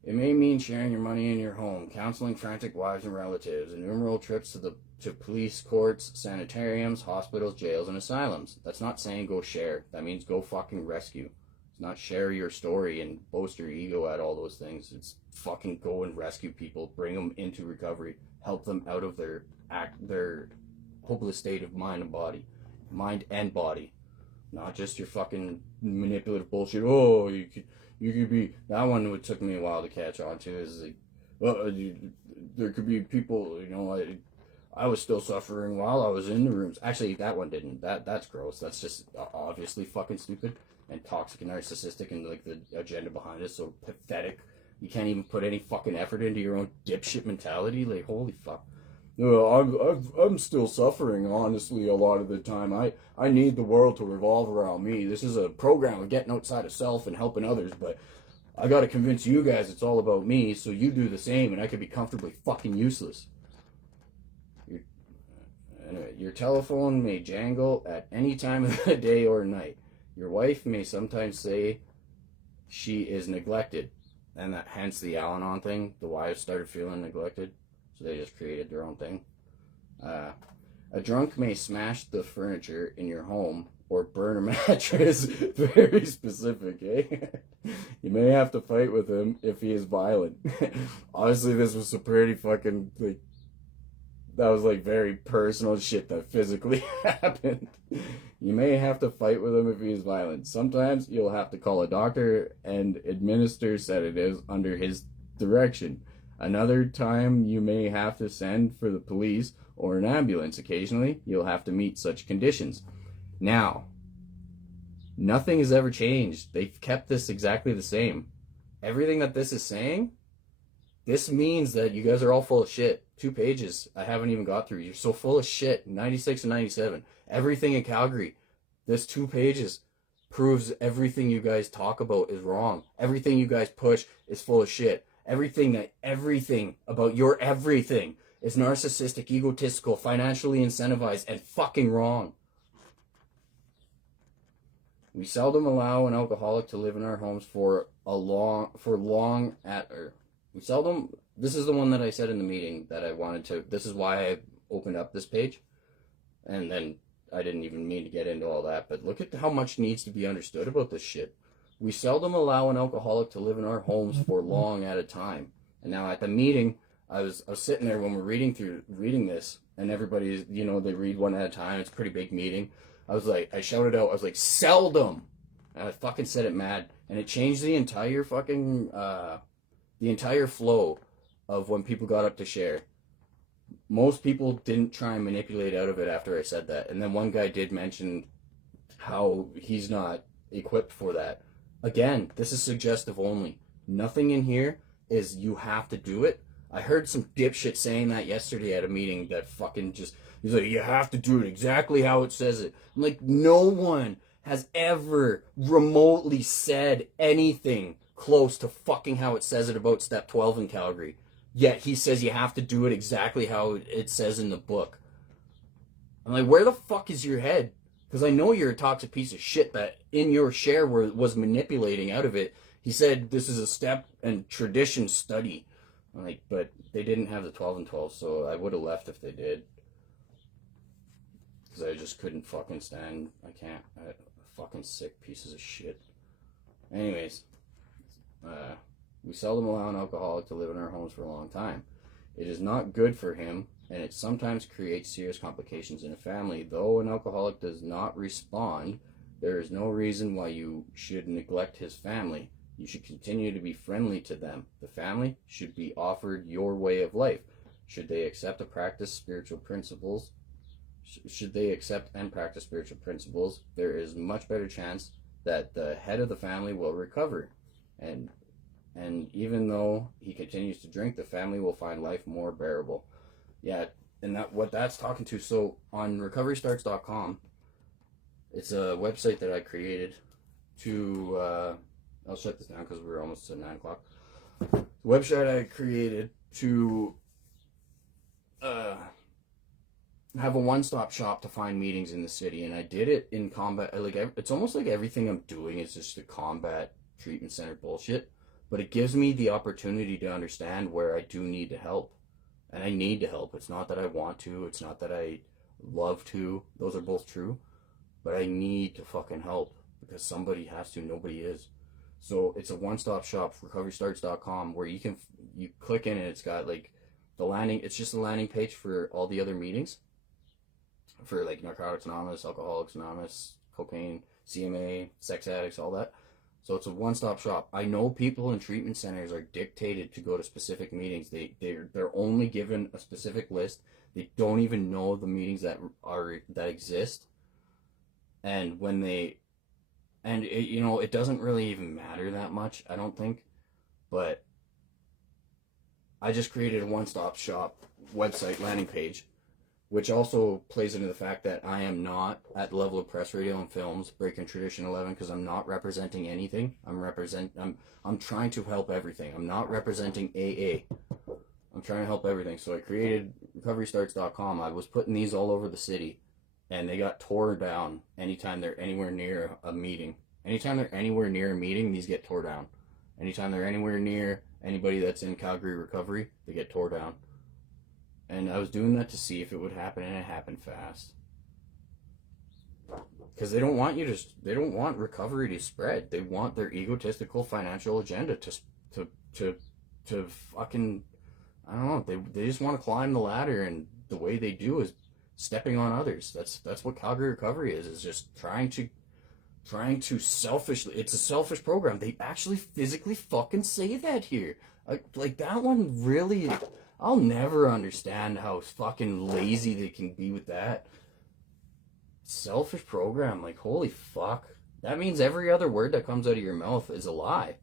It may mean sharing your money in your home, counseling frantic wives and relatives, innumerable trips to police, courts, sanitariums, hospitals, jails, and asylums. That's not saying go share. That means go fucking rescue. It's not share your story and boast your ego at all those things. It's fucking go and rescue people, bring them into recovery, help them out of their hopeless state of mind and body. Not just your fucking manipulative bullshit. Oh, you could be. That one would took me a while to catch on to. Is like, well, there could be people. I was still suffering while I was in the rooms. Actually, that one didn't. That's gross. That's just obviously fucking stupid and toxic and narcissistic, and like the agenda behind it is so pathetic. You can't even put any fucking effort into your own dipshit mentality. Like, holy fuck. I'm still suffering, honestly, a lot of the time. I need the world to revolve around me. This is a program of getting outside of self and helping others, but I gotta convince you guys it's all about me, so you do the same, and I could be comfortably fucking useless. Your telephone may jangle at any time of the day or night. Your wife may sometimes say she is neglected, and that hence the Al-Anon thing. The wives started feeling neglected. So they just created their own thing. A drunk may smash the furniture in your home or burn a mattress. Very specific, eh? You may have to fight with him if he is violent. Obviously, this was some pretty fucking, like, that was like very personal shit that physically happened. You may have to fight with him if he is violent. Sometimes you'll have to call a doctor and administer sedatives under his direction. Another time, you may have to send for the police or an ambulance. Occasionally, you'll have to meet such conditions. Now, nothing has ever changed. They've kept this exactly the same. Everything that this is saying, this means that you guys are all full of shit. 2 pages I haven't even got through. You're so full of shit. 96 and 97. Everything in Calgary. This 2 pages proves everything you guys talk about is wrong. Everything you guys push is full of shit. Everything about your everything is narcissistic, egotistical, financially incentivized, and fucking wrong. We seldom allow an alcoholic to live in our homes this is the one that I said in the meeting that I wanted to, this is why I opened up this page, and then I didn't even mean to get into all that, but look at how much needs to be understood about this shit. We seldom allow an alcoholic to live in our homes for long at a time. And now at the meeting, I was sitting there when we're reading this, and everybody, they read one at a time. It's a pretty big meeting. I shouted out, I was like, seldom. And I fucking said it mad. And it changed the entire fucking, the entire flow of when people got up to share. Most people didn't try and manipulate out of it after I said that. And then one guy did mention how he's not equipped for that. Again, this is suggestive only. Nothing in here is you have to do it. I heard some dipshit saying that yesterday at a meeting that fucking just, he's like, you have to do it exactly how it says it. I'm like, no one has ever remotely said anything close to fucking how it says it about Step 12 in Calgary. Yet he says you have to do it exactly how it says in the book. I'm like, where the fuck is your head? Because I know you're a toxic piece of shit that in your share was manipulating out of it. He said this is a step and tradition study. I'm like, but they didn't have the 12 and 12, so I would have left if they did. Because I just couldn't fucking stand. Fucking sick pieces of shit. Anyways, we seldom allow an alcoholic to live in our homes for a long time. It is not good for him, and it sometimes creates serious complications in a family. Though an alcoholic does not respond, there is no reason why you should neglect his family. You should continue to be friendly to them. The family should be offered your way of life. Should they accept and practice spiritual principles, there is much better chance that the head of the family will recover. And even though he continues to drink, the family will find life more bearable. Yeah, and what that's talking to. So on recoverystarts.com, it's a website that I created to, I'll shut this down because we're almost at 9 o'clock. Website I created to have a one-stop shop to find meetings in the city, and I did it in combat. Like, it's almost like everything I'm doing is just to combat treatment center bullshit, but it gives me the opportunity to understand where I do need to help, and I need to help. It's not that I want to, it's not that I love to. Those are both true, but I need to fucking help because somebody has to. Nobody is. So it's a one-stop shop, recoverystarts.com, where you click in and it's got like the landing. It's just a landing page for all the other meetings for like Narcotics Anonymous, Alcoholics Anonymous, cocaine, CMA, sex addicts, all that. So it's a one-stop shop. I know people in treatment centers are dictated to go to specific meetings. They're only given a specific list. They don't even know the meetings that exist. And when they, and it, it doesn't really even matter that much, I don't think. But I just created a one-stop shop website landing page, which also plays into the fact that I am not at the level of press, radio, and films, breaking tradition 11, because I'm not representing anything. I'm trying to help everything. I'm not representing AA. I'm trying to help everything. So I created recoverystarts.com. I was putting these all over the city, and they got tore down anytime they're anywhere near a meeting. Anytime they're anywhere near a meeting, these get tore down. Anytime they're anywhere near anybody that's in Calgary recovery, they get tore down. And I was doing that to see if it would happen, and it happened fast. Because they don't want they don't want recovery to spread. They want their egotistical financial agenda to fucking, I don't know, they just want to climb the ladder, and the way they do is stepping on others. That's what Calgary recovery is just trying to selfishly, it's a selfish program. They actually physically fucking say that here. Like that one really, I'll never understand how fucking lazy they can be with that. Selfish program, like holy fuck. That means every other word that comes out of your mouth is a lie.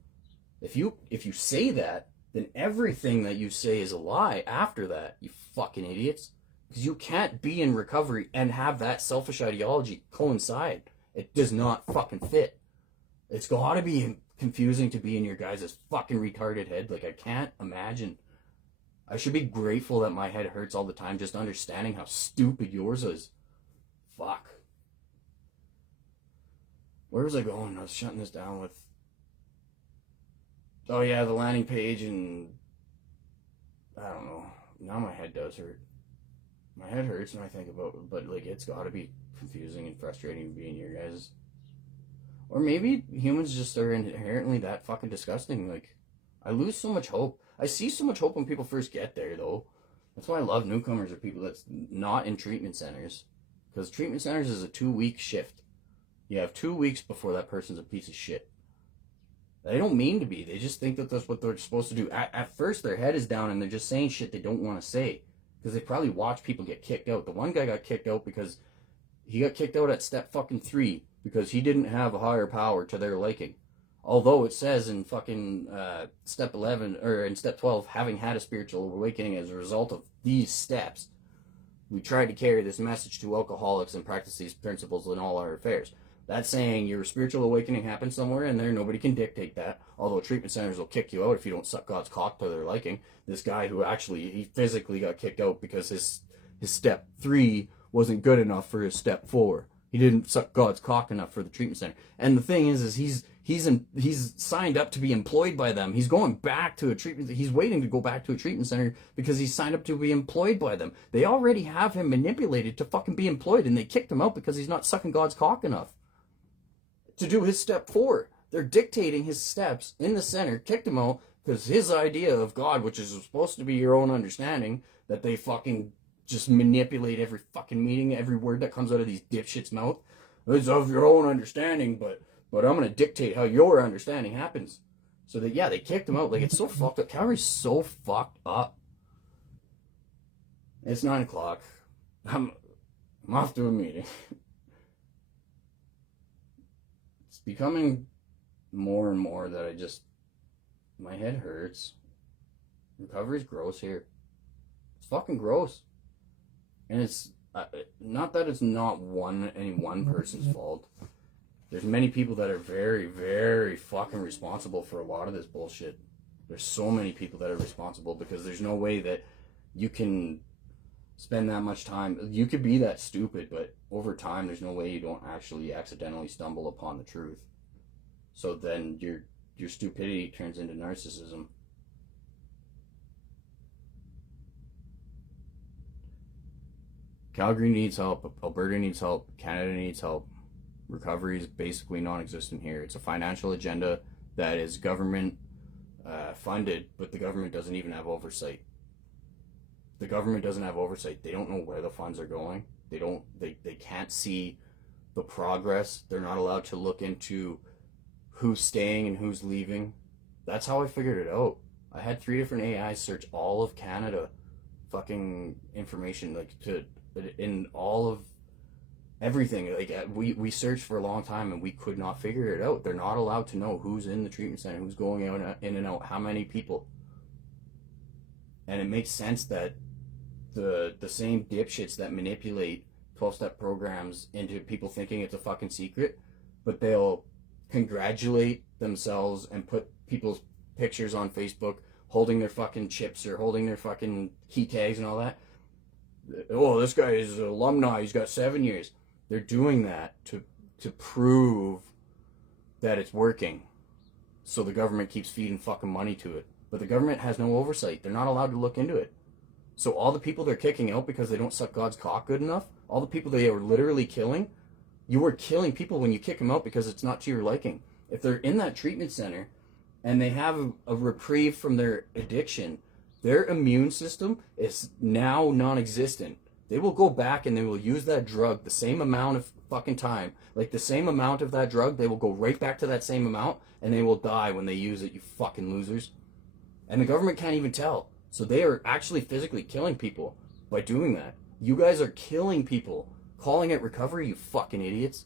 If you say that, then everything that you say is a lie after that, you fucking idiots. Because you can't be in recovery and have that selfish ideology coincide. It does not fucking fit. It's gotta be confusing to be in your guys' fucking retarded head. Like, I can't imagine. I should be grateful that my head hurts all the time just understanding how stupid yours is. Fuck. Where was I going? I was shutting this down with... Oh yeah, the landing page, and... I don't know. Now my head does hurt. My head hurts when I think about it, but like, it's gotta be confusing and frustrating being your guys. Or maybe humans just are inherently that fucking disgusting. Like, I lose so much hope. I see so much hope when people first get there, though. That's why I love newcomers or people that's not in treatment centers. Because treatment centers is a 2-week shift. You have 2 weeks before that person's a piece of shit. They don't mean to be. They just think that that's what they're supposed to do. At first, their head is down and they're just saying shit they don't want to say. Because they probably watch people get kicked out. The one guy got kicked out because he got kicked out at step fucking 3 because he didn't have a higher power to their liking. Although it says in fucking step 11, or in step 12, having had a spiritual awakening as a result of these steps, we try to carry this message to alcoholics and practice these principles in all our affairs. That's saying your spiritual awakening happened somewhere in there. Nobody can dictate that. Although treatment centers will kick you out if you don't suck God's cock to their liking. This guy who actually, he physically got kicked out because his step 3 wasn't good enough for his step 4. He didn't suck God's cock enough for the treatment center. And the thing is he's signed up to be employed by them. He's going back to a treatment. He's waiting to go back to a treatment center because he's signed up to be employed by them. They already have him manipulated to fucking be employed, and they kicked him out because he's not sucking God's cock enough to do his step 4. They're dictating his steps in the center, kicked him out because his idea of God, which is supposed to be your own understanding, that they fucking just manipulate every fucking meeting, every word that comes out of these dipshits' mouth. It's of your own understanding, but I'm going to dictate how your understanding happens. So that, yeah, they kicked him out. Like, it's so fucked up. Calgary's so fucked up. It's 9 o'clock. I'm off to a meeting. It's becoming more and more that my head hurts. Recovery's gross here. It's fucking gross. And it's not that it's not any one person's fault. There's many people that are very, very fucking responsible for a lot of this bullshit. There's so many people that are responsible because there's no way that you can spend that much time. You could be that stupid, but over time, there's no way you don't actually accidentally stumble upon the truth. So then your stupidity turns into narcissism. Calgary needs help. Alberta needs help. Canada needs help. Recovery is basically non-existent here. It's a financial agenda that is government funded, but the government doesn't even have oversight. The government doesn't have oversight. They don't know where the funds are going. They can't see the progress. They're not allowed to look into who's staying and who's leaving. That's how I figured it out. I had 3 different AIs search all of Canada fucking information, like, to in all of everything. Like, we searched for a long time and we could not figure it out. They're not allowed to know who's in the treatment center, who's going out, in and out, how many people. And it makes sense that the same dipshits that manipulate 12-step programs into people thinking it's a fucking secret, but they'll congratulate themselves and put people's pictures on Facebook holding their fucking chips or holding their fucking key tags and all that. Oh, this guy is an alumni, he's got 7 years. They're doing that to prove that it's working. So the government keeps feeding fucking money to it. But the government has no oversight. They're not allowed to look into it. So all the people they're kicking out because they don't suck God's cock good enough, all the people they are literally killing, you are killing people when you kick them out because it's not to your liking. If they're in that treatment center and they have a reprieve from their addiction, their immune system is now non-existent. They will go back and they will use that drug the same amount of fucking time. Like, the same amount of that drug, they will go right back to that same amount and they will die when they use it, you fucking losers. And the government can't even tell. So they are actually physically killing people by doing that. You guys are killing people. Calling it recovery, you fucking idiots.